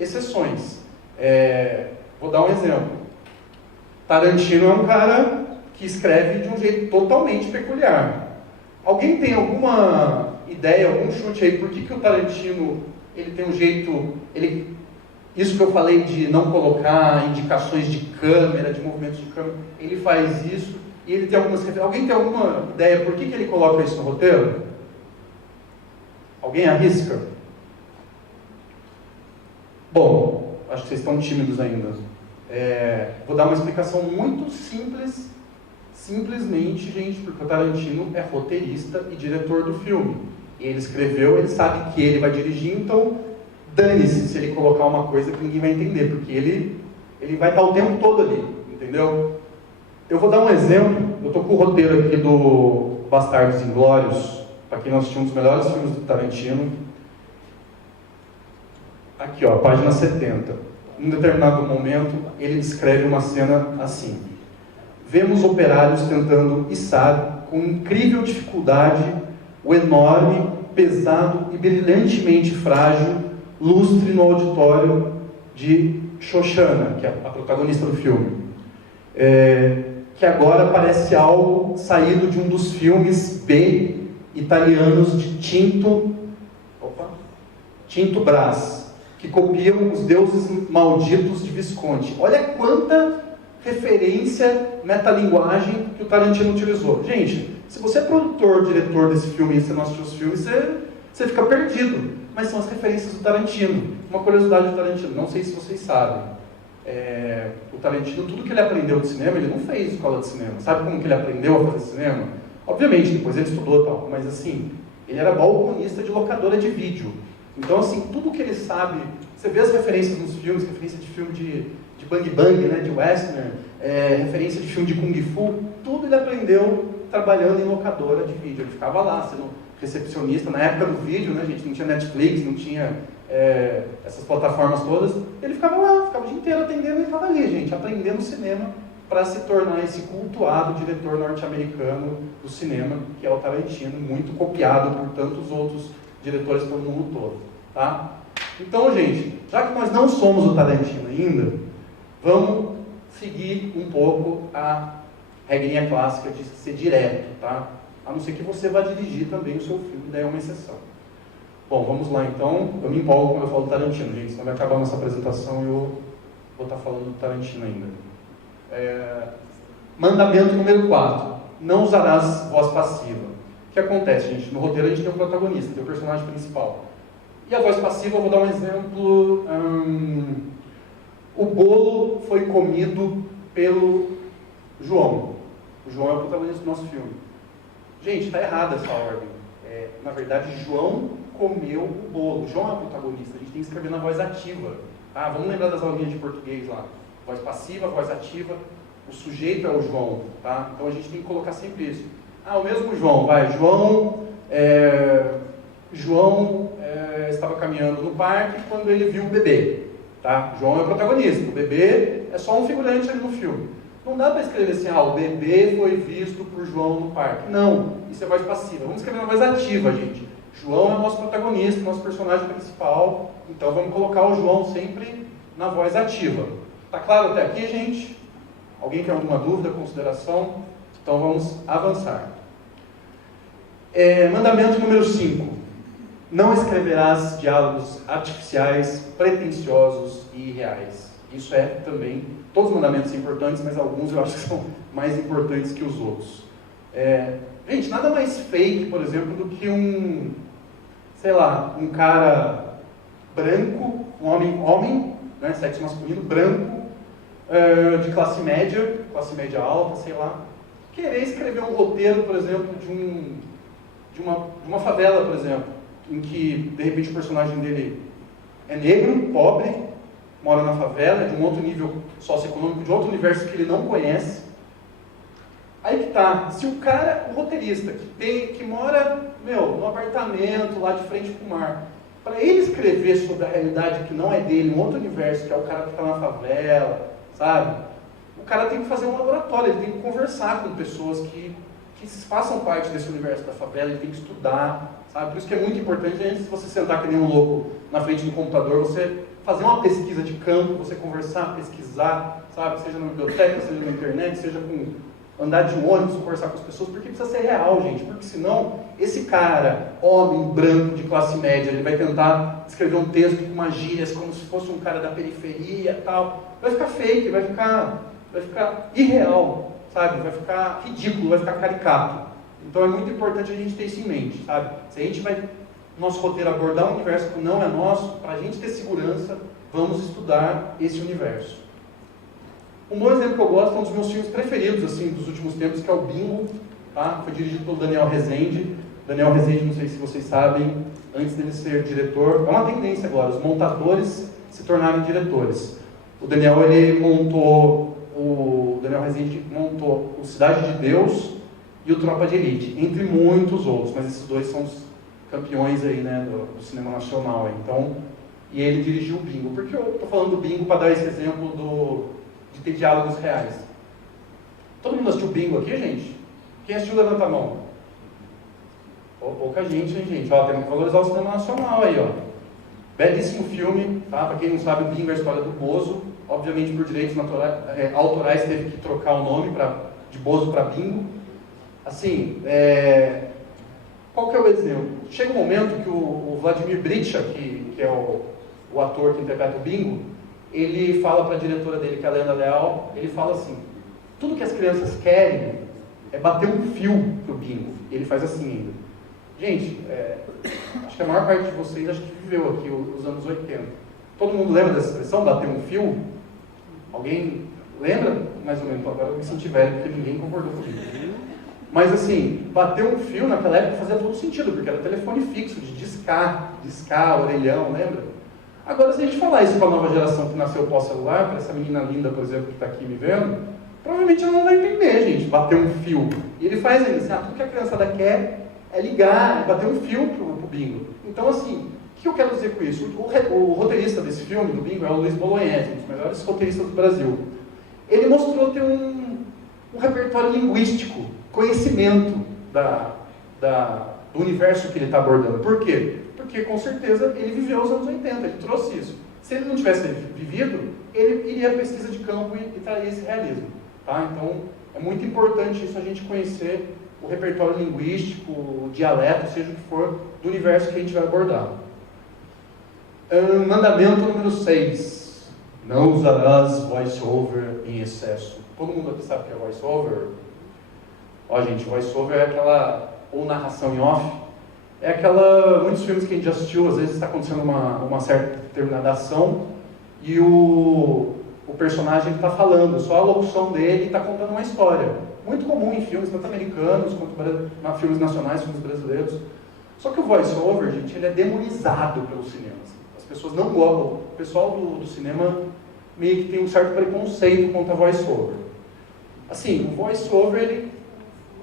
exceções. Vou dar um exemplo. Tarantino é um cara que escreve de um jeito totalmente peculiar. Alguém tem alguma ideia, algum chute aí, por que o Tarantino ele tem um jeito... Isso que eu falei de não colocar indicações de câmera, de movimentos de câmera, ele faz isso e ele tem algumas referências. Alguém tem alguma ideia por que ele coloca isso no roteiro? Alguém arrisca? Bom, acho que vocês estão tímidos ainda. Vou dar uma explicação muito simples, simplesmente, gente, porque o Tarantino é roteirista e diretor do filme. Ele escreveu, ele sabe que ele vai dirigir, então dane-se se ele colocar uma coisa que ninguém vai entender, porque ele vai estar o tempo todo ali, entendeu? Eu vou dar um exemplo, eu estou com o roteiro aqui do Bastardos Inglórios, para quem nós tínhamos os melhores filmes do Tarantino. Aqui, ó, página 70. Em um determinado momento, ele descreve uma cena assim. Vemos operários tentando içar, com incrível dificuldade, o enorme, pesado e brilhantemente frágil lustre no auditório de Shoshana, que é a protagonista do filme. Que agora parece algo saído de um dos filmes B italianos de Tinto Brás, que copiam os deuses malditos de Visconti. Olha quanta referência metalinguagem que o Tarantino utilizou. Gente, se você é produtor, diretor desse filme e você não assistiu os filmes, você fica perdido. Mas são as referências do Tarantino. Uma curiosidade do Tarantino, não sei se vocês sabem. O Tarantino, tudo que ele aprendeu de cinema, ele não fez escola de cinema. Sabe como que ele aprendeu a fazer cinema? Obviamente, depois ele estudou e tal, mas assim, ele era balconista de locadora de vídeo. Então, assim, tudo que ele sabe, você vê as referências nos filmes, referência de filme de Bang Bang, né, de Western, referência de filme de Kung Fu, tudo ele aprendeu trabalhando em locadora de vídeo. Ele ficava lá, sendo recepcionista, na época do vídeo, né, gente, não tinha Netflix, não tinha essas plataformas todas, ele ficava lá, ficava o dia inteiro atendendo e estava ali, gente, aprendendo cinema para se tornar esse cultuado diretor norte-americano do cinema, que é o Tarantino, muito copiado por tantos outros diretores pelo mundo todo, tá? Então, gente, já que nós não somos o Tarantino ainda, vamos seguir um pouco a regrinha clássica de ser direto, tá? A não ser que você vá dirigir também o seu filme, daí é uma exceção. Bom, vamos lá então. Eu me empolgo quando eu falo do Tarantino, gente, senão vai acabar a nossa apresentação e eu vou estar falando do Tarantino ainda. Mandamento número 4. Não usarás voz passiva. O que acontece, gente? No roteiro a gente tem um protagonista, tem o personagem principal. E a voz passiva, eu vou dar um exemplo. O bolo foi comido pelo João. O João é o protagonista do nosso filme. Gente, está errada essa ordem. Na verdade, João comeu o bolo. João é o protagonista. A gente tem que escrever na voz ativa. Tá? Vamos lembrar das aulinhas de português lá. Voz passiva, voz ativa. O sujeito é o João. Tá? Então a gente tem que colocar sempre isso. O mesmo João. Vai, João estava caminhando no parque quando ele viu o bebê. Tá? João é o protagonista. O bebê é só um figurante ali no filme. Não dá para escrever assim, o bebê foi visto por João no parque. Não, isso é voz passiva. Vamos escrever na voz ativa, gente. João é o nosso protagonista, nosso personagem principal. Então vamos colocar o João sempre na voz ativa. Tá claro até aqui, gente? Alguém tem alguma dúvida, consideração? Então vamos avançar. Mandamento número 5. Não escreverás diálogos artificiais, pretensiosos e irreais. Isso é também, todos os mandamentos são importantes, mas alguns eu acho que são mais importantes que os outros. Gente, nada mais fake, por exemplo, do que um cara branco, um homem, né, sexo masculino, branco, de classe média alta, sei lá, querer escrever um roteiro, por exemplo, de uma favela, por exemplo, em que, de repente, o personagem dele é negro, pobre, mora na favela, de um outro nível socioeconômico, de outro universo que ele não conhece. Aí que tá, se o cara, o roteirista, que mora, no apartamento, lá de frente pro mar, para ele escrever sobre a realidade que não é dele, um outro universo, que é o cara que está na favela, sabe? O cara tem que fazer um laboratório, ele tem que conversar com pessoas que façam parte desse universo da favela, ele tem que estudar, sabe? Por isso que é muito importante, antes de você sentar que nem um louco na frente do computador, você fazer uma pesquisa de campo, você conversar, pesquisar, sabe? Seja na biblioteca, seja na internet, seja com andar de ônibus, conversar com as pessoas, porque precisa ser real, gente. Porque senão, esse cara, homem, branco, de classe média, ele vai tentar escrever um texto com umas gírias, como se fosse um cara da periferia e tal. Vai ficar fake, vai ficar irreal, sabe? Vai ficar ridículo, vai ficar caricato. Então é muito importante a gente ter isso em mente, sabe? Se a gente vai, nosso roteiro, abordar um universo que não é nosso, para a gente ter segurança, vamos estudar esse universo. Um bom exemplo que eu gosto é um dos meus filmes preferidos, assim, dos últimos tempos, que é o Bingo, tá? Foi dirigido pelo Daniel Rezende. Daniel Rezende, não sei se vocês sabem, antes dele ser diretor, é uma tendência agora, os montadores se tornarem diretores. O Daniel Rezende montou o Cidade de Deus e o Tropa de Elite, entre muitos outros, mas esses dois são os campeões aí, né, do cinema nacional. Então, e ele dirigiu o Bingo. Por que eu estou falando do Bingo para dar esse exemplo de ter diálogos reais? Todo mundo assistiu Bingo aqui, gente? Quem assistiu, levanta a mão. Pouca gente, hein, gente? Ó, temos que valorizar o cinema nacional aí, ó. Belíssimo filme, tá? Para quem não sabe, o Bingo é a história do Bozo. Obviamente, por direitos autorais, teve que trocar o nome de Bozo para Bingo. Assim, qual que é o exemplo? Chega um momento que o Vladimir Bricha, que é o ator que interpreta o Bingo, ele fala para a diretora dele, que é a Leandra Leal, ele fala assim: tudo que as crianças querem é bater um fio pro Bingo. E ele faz assim ainda. Gente, acho que a maior parte de vocês viveu aqui os anos 80. Todo mundo lembra dessa expressão, bater um fio? Alguém lembra? Mais ou menos. Agora eu me senti velho, porque ninguém concordou comigo. Mas assim, bater um fio naquela época fazia todo sentido, porque era telefone fixo, de discar, orelhão, lembra? Agora, se a gente falar isso para a nova geração que nasceu pós-celular, para essa menina linda, por exemplo, que está aqui me vendo, provavelmente ela não vai entender, gente, bater um fio. E ele faz ainda assim, tudo que a criançada quer é ligar, é bater um fio pro Bingo. Então, assim, o que eu quero dizer com isso? O roteirista desse filme, do Bingo, é o Luiz Bolognese, um dos melhores roteiristas do Brasil. Ele mostrou ter um repertório linguístico, conhecimento do universo que ele está abordando. Por quê? Porque, com certeza, ele viveu os anos 80, ele trouxe isso. Se ele não tivesse vivido, ele iria à pesquisa de campo e traria esse realismo. Tá? Então, é muito importante isso, a gente conhecer o repertório linguístico, o dialeto, seja o que for, do universo que a gente vai abordar. Mandamento número 6. Não usarás voice-over em excesso. Todo mundo aqui sabe o que é voice-over? Ó, gente, voice-over é aquela, ou narração em off, é aquela, muitos filmes que a gente já assistiu, às vezes está acontecendo uma certa determinada ação e o personagem está falando, só a locução dele está contando uma história. Muito comum em filmes, tanto americanos quanto filmes nacionais, filmes brasileiros. Só que o voice-over, gente, ele é demonizado pelos cinemas. As pessoas não gostam, o pessoal do cinema meio que tem um certo preconceito contra voice-over. Assim, o voice-over, ele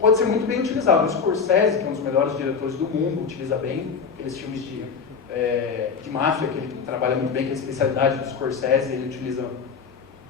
pode ser muito bem utilizado. O Scorsese, que é um dos melhores diretores do mundo, utiliza bem aqueles filmes de máfia, que ele trabalha muito bem, que é a especialidade do Scorsese, ele utiliza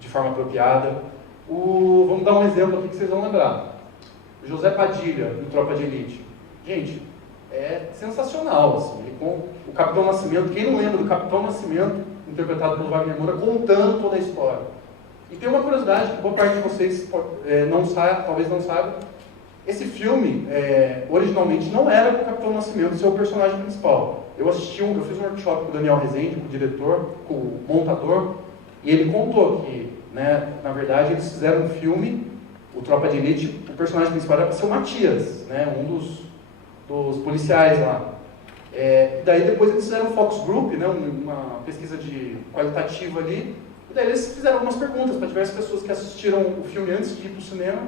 de forma apropriada. Vamos dar um exemplo aqui que vocês vão lembrar. O José Padilha, do Tropa de Elite. Gente, é sensacional. Assim. O Capitão Nascimento, quem não lembra do Capitão Nascimento, interpretado pelo Wagner Moura, contando toda a história. E tem uma curiosidade que boa parte de vocês não sabe, talvez não saiba. Esse filme, originalmente, não era para o Capitão Nascimento ser o personagem principal. Eu fiz um workshop com o Daniel Rezende, com o diretor, com o montador, e ele contou que, né, na verdade, eles fizeram um filme, o Tropa de Elite, o personagem principal era para ser o Matias, né, um dos policiais lá. Daí depois eles fizeram um focus group, né, uma pesquisa qualitativa ali, e daí eles fizeram algumas perguntas para diversas pessoas que assistiram o filme antes de ir para o cinema,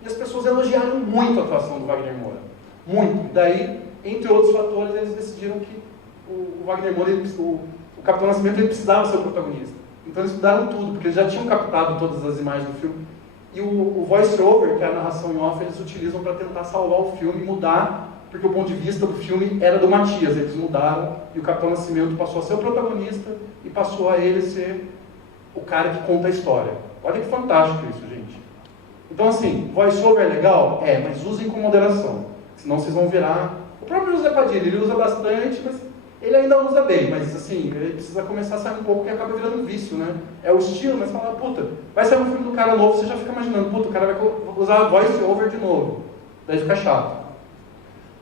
e as pessoas elogiaram muito a atuação do Wagner Moura. Muito. Daí, entre outros fatores, eles decidiram que o Wagner Moura, o Capitão Nascimento, ele precisava ser o protagonista. Então eles mudaram tudo, porque eles já tinham captado todas as imagens do filme. E o voice-over, que é a narração em off, eles utilizam para tentar salvar o filme e mudar, porque o ponto de vista do filme era do Matias. Eles mudaram e o Capitão Nascimento passou a ser o protagonista e passou a ele ser o cara que conta a história. Olha que fantástico isso, gente. Então, assim, voice-over é legal? Mas usem com moderação. Senão vocês vão virar... O próprio José Padilha, ele usa bastante, mas Ele ainda usa bem, mas assim, ele precisa começar a sair um pouco, que acaba virando um vício, né? É o estilo, mas fala, puta, vai sair um filme do cara novo, você já fica imaginando, puta, o cara vai usar a voice over de novo. Daí fica chato.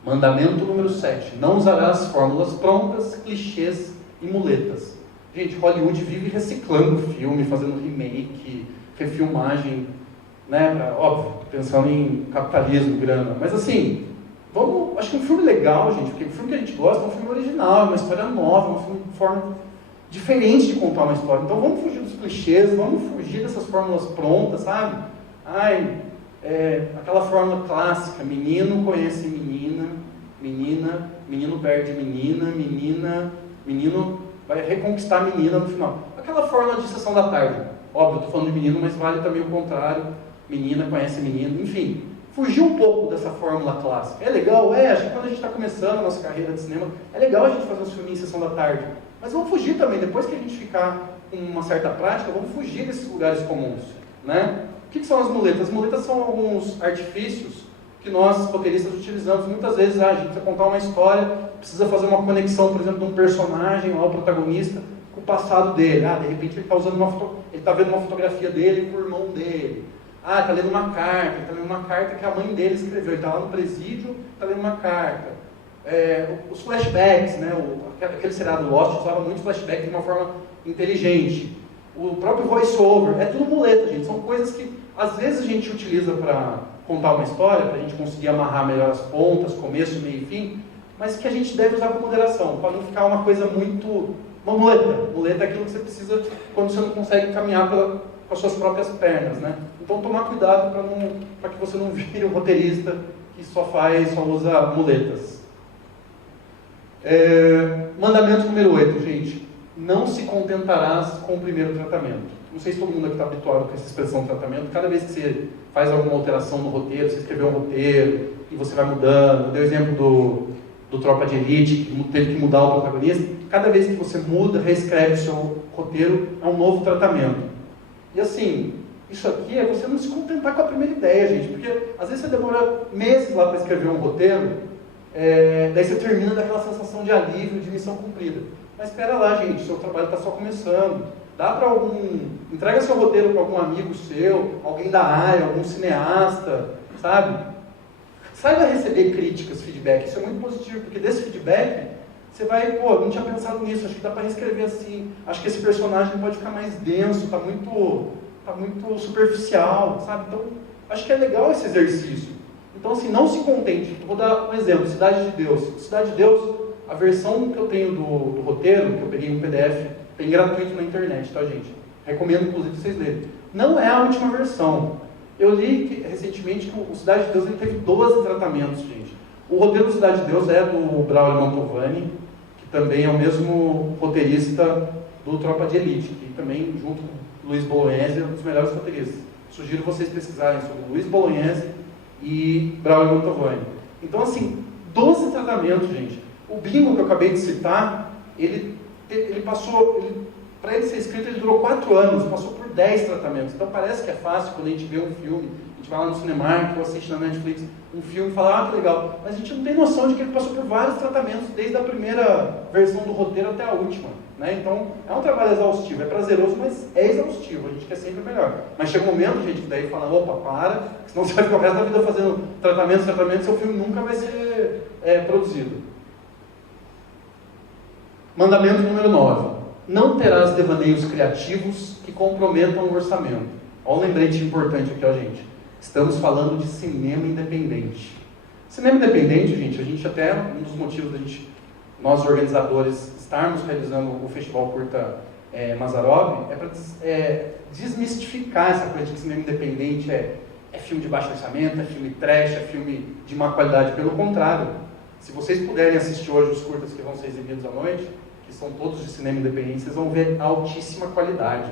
Mandamento número 7. Não usarás fórmulas prontas, clichês e muletas. Gente, Hollywood vive reciclando filme, fazendo remake, refilmagem, né? Óbvio, pensando em capitalismo, grana. Mas assim, acho que um filme legal, gente, porque o filme que a gente gosta é um filme original, é uma história nova, uma forma diferente de contar uma história. Então vamos fugir dos clichês, vamos fugir dessas fórmulas prontas, sabe? Aquela fórmula clássica, menino conhece menina, menino perde menino vai reconquistar a menina no final. Aquela fórmula de sessão da tarde. Óbvio, eu estou falando de menino, mas vale também o contrário. Menina conhece menino, enfim. Fugir um pouco dessa fórmula clássica. É legal? Acho que quando a gente está começando a nossa carreira de cinema, é legal a gente fazer uns filminhos em sessão da tarde. Mas vamos fugir também, depois que a gente ficar com uma certa prática, vamos fugir desses lugares comuns, né? O que são as muletas? As muletas são alguns artifícios que nós, roteiristas, utilizamos. Muitas vezes a gente precisa contar uma história, precisa fazer uma conexão, por exemplo, de um personagem, lá, o protagonista, com o passado dele. De repente ele está usando ele está vendo uma fotografia dele com o irmão dele. Está lendo uma carta, que a mãe dele escreveu. Ele está lá no presídio, está lendo uma carta. Os flashbacks, né? Aquele seriado Lost usava muito flashback de uma forma inteligente. O próprio voice-over, é tudo muleta, gente. São coisas que, às vezes, a gente utiliza para contar uma história, para a gente conseguir amarrar melhor as pontas, começo, meio e fim, mas que a gente deve usar com moderação, para não ficar uma coisa muito... Uma muleta. Muleta é aquilo que você precisa quando você não consegue caminhar com as suas próprias pernas, né? Então, tomar cuidado para que você não vire um roteirista que só usa muletas. Mandamento número 8, gente. Não se contentarás com o primeiro tratamento. Não sei se todo mundo aqui está habituado com essa expressão tratamento. Cada vez que você faz alguma alteração no roteiro, você escreveu um roteiro e você vai mudando. Deu o exemplo do Tropa de Elite, que teve que mudar o protagonista. Cada vez que você muda, reescreve o seu roteiro, é um novo tratamento. E assim, isso aqui é você não se contentar com a primeira ideia, gente. Porque às vezes você demora meses lá para escrever um roteiro, daí você termina daquela sensação de alívio, de missão cumprida. Mas espera lá, gente, seu trabalho está só começando. Entrega seu roteiro para algum amigo seu, alguém da área, algum cineasta, sabe? Saiba receber críticas, feedback, isso é muito positivo, porque desse feedback, você vai, não tinha pensado nisso, acho que dá para reescrever assim, acho que esse personagem pode ficar mais denso, está muito superficial, sabe? Então, acho que é legal esse exercício. Então, assim, não se contente. Vou dar um exemplo, Cidade de Deus. Cidade de Deus, a versão que eu tenho do roteiro, que eu peguei um PDF, tem gratuito na internet, tá, gente? Recomendo, inclusive, vocês lerem. Não é a última versão. Eu li recentemente que o Cidade de Deus ele teve 12 tratamentos, gente. O roteiro do Cidade de Deus é do Braulio Mantovani, que também é o mesmo roteirista do Tropa de Elite, que também, junto com Luiz Bolognese, é um dos melhores roteiristas. Sugiro vocês pesquisarem sobre Luiz Bolognese e Braulio Mantovani. Então, assim, 12 tratamentos, gente. O Bingo, que eu acabei de citar, para ele ser escrito, ele durou 4 anos, passou por 10 tratamentos. Então parece que é fácil quando a gente vê um filme, a gente vai lá no Cinemark ou assiste na Netflix um filme e fala, que legal. Mas a gente não tem noção de que ele passou por vários tratamentos, desde a primeira versão do roteiro até a última. Né? Então é um trabalho exaustivo, é prazeroso, mas é exaustivo, a gente quer sempre melhor. Mas chega um momento, gente, que daí fala, opa, senão você vai ficar o resto da vida fazendo tratamentos, seu filme nunca vai ser produzido. Mandamento número 9. Não terás devaneios criativos que comprometam o orçamento. Olha um lembrete importante aqui, gente. Estamos falando de cinema independente. Cinema independente, gente, até, um dos motivos da nós organizadores, estarmos realizando o Festival Curta Mazzaropi, é para desmistificar essa coisa de que cinema independente é filme de baixo orçamento, é filme trash, é filme de má qualidade. Pelo contrário, se vocês puderem assistir hoje os curtas que vão ser exibidos à noite, que são todos de cinema independente, vocês vão ver altíssima qualidade.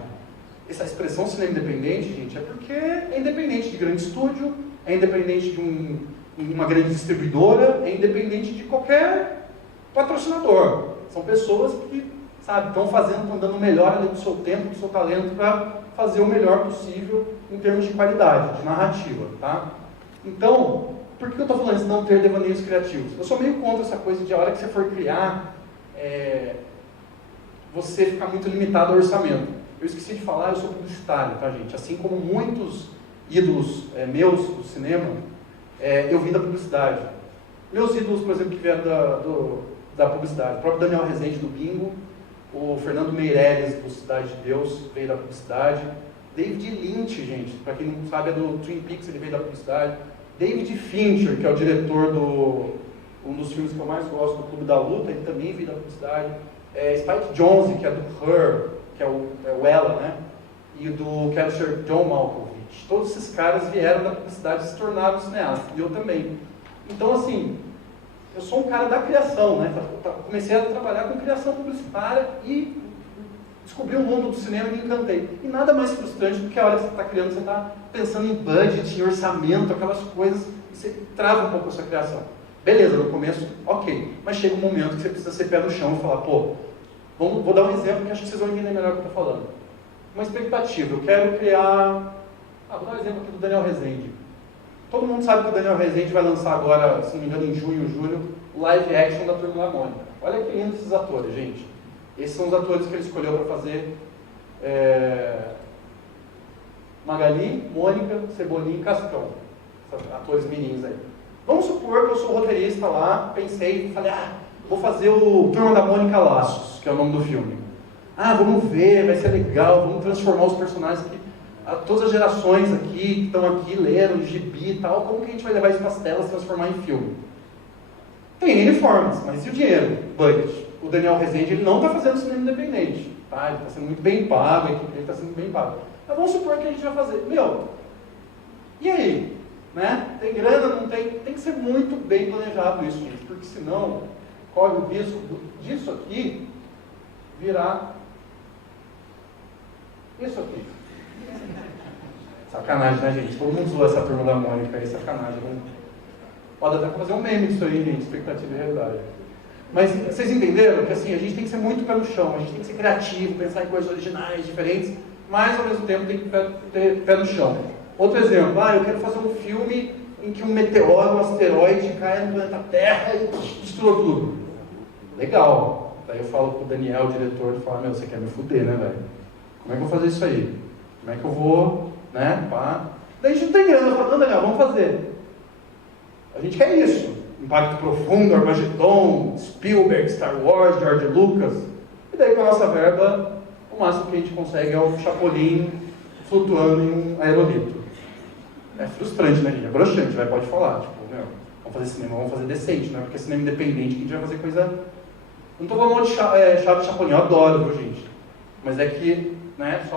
Essa expressão cinema independente, gente, é porque é independente de grande estúdio, é independente de uma grande distribuidora, é independente de qualquer patrocinador. São pessoas que, estão dando o melhor ali do seu tempo, do seu talento, para fazer o melhor possível em termos de qualidade, de narrativa, tá? Então, por que eu estou falando de não ter devaneios criativos? Eu sou meio contra essa coisa de a hora que você for criar, você ficar muito limitado ao orçamento. Eu esqueci de falar, eu sou publicitário, tá, gente? Assim como muitos ídolos meus do cinema, eu vim da publicidade. Meus ídolos, por exemplo, que vieram da publicidade, o próprio Daniel Rezende do Bingo, o Fernando Meirelles do Cidade de Deus veio da publicidade, David Lynch, gente, para quem não sabe, é do Twin Peaks, ele veio da publicidade, David Fincher, que é o diretor um dos filmes que eu mais gosto, do Clube da Luta, ele também veio da publicidade, Spike Jonze, que é do Her, que é o Ela, né? E do Capture John Malkovich. Todos esses caras vieram da publicidade e se tornaram cineastas, e eu também. Então, assim, eu sou um cara da criação, né? Comecei a trabalhar com criação publicitária e descobri o mundo do cinema e me encantei. E nada mais frustrante do que a hora que você está criando, você está pensando em budget, em orçamento, aquelas coisas, e você trava um pouco a sua criação. Beleza, no começo, ok. Mas chega um momento que você precisa ser pé no chão e falar, pô, vou dar um exemplo que acho que vocês vão entender melhor o que eu estou falando. Uma expectativa, eu quero criar... vou dar um exemplo aqui do Daniel Rezende. Todo mundo sabe que o Daniel Rezende vai lançar agora, se não me engano, em junho ou julho, o live action da Turma da Mônica. Olha que lindo esses atores, gente. Esses são os atores que ele escolheu para fazer Magali, Mônica, Cebolinha e Cascão. Atores meninos aí. Vamos supor que eu sou roteirista lá, pensei, falei, vou fazer o Turma da Mônica Laços, que é o nome do filme. Vamos ver, vai ser legal, vamos transformar os personagens aqui. Todas as gerações aqui, que estão aqui, leram, gibi e tal, como que a gente vai levar isso para as telas e transformar em filme? Tem N formas, mas e o dinheiro? Budget. O Daniel Rezende, ele não está fazendo cinema independente, tá? Ele está sendo muito bem pago, a equipe dele está sendo bem paga. Mas vamos supor que a gente vai fazer. E aí? Né? Tem grana, não tem? Tem que ser muito bem planejado isso, gente, porque senão corre o risco disso aqui virar isso aqui. Sacanagem, né, gente? Todo mundo zoou essa Turma da Mônica aí, sacanagem. Né? Pode até fazer um meme disso aí, gente, expectativa e realidade. Mas vocês entenderam que assim, a gente tem que ser muito pé no chão, a gente tem que ser criativo, pensar em coisas originais, diferentes, mas ao mesmo tempo tem que ter pé no chão. Outro exemplo, eu quero fazer um filme em que um meteoro, um asteroide cai no planeta Terra e destrua tudo. Legal. Daí eu falo pro Daniel, o diretor, e falo, você quer me fuder, né, velho? Como é que eu vou fazer isso aí? Como é que eu vou, né, pá? Daí a gente não tem grana, eu falo, Daniel, vamos fazer. A gente quer isso. Impacto Profundo, Armageddon, Spielberg, Star Wars, George Lucas. E daí com a nossa verba, o máximo que a gente consegue é o Chapolin flutuando em um aerolito. É frustrante, né, gente? É broxante, pode falar. Tipo, vamos fazer cinema, vamos fazer decente, né? Porque cinema independente, que a gente vai fazer coisa... Não estou falando de Chave de Chapolin, eu adoro, viu, gente? Mas é que, né, só